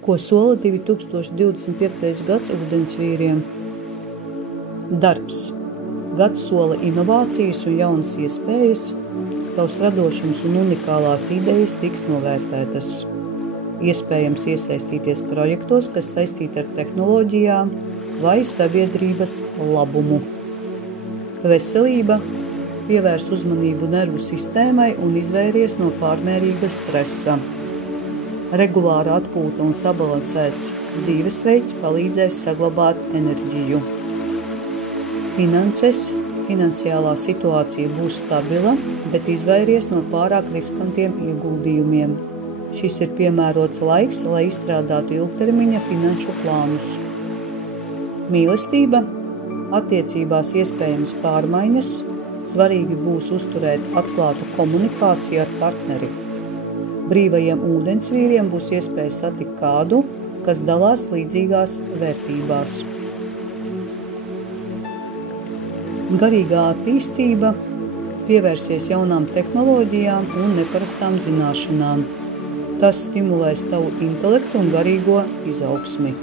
Ko sola 2025. gads ūdensvīriem? Darbs. Gads sola inovācijas un jaunas iespējas, tavs radošums un unikālās idejas tiks novērtētas. Iespējams iesaistīties projektos, kas saistīti ar tehnoloģijām vai sabiedrības labumu. Veselība. Pievērs uzmanību nervu sistēmai un izvairies no pārmērīga stresa. Regulāra atpūta un sabalansēts dzīvesveids palīdzēs saglabāt enerģiju. Finanses. Finansiālā situācija būs stabila, bet izvairies no pārāk riskantiem ieguldījumiem. Šis ir piemērots laiks, lai izstrādātu ilgtermiņa finanšu plānus. Mīlestība. Attiecībās iespējams pārmaiņas. Svarīgi būs uzturēt atklātu komunikāciju ar partneri. Brīvajiem ūdensvīriem būs iespēja satikt kādu, kas dalās līdzīgās vērtībās. Garīgā attīstība. Pievērsies jaunām tehnoloģijām un neparastām zināšanām. Tas stimulēs tavu intelektu un garīgo izaugsmi.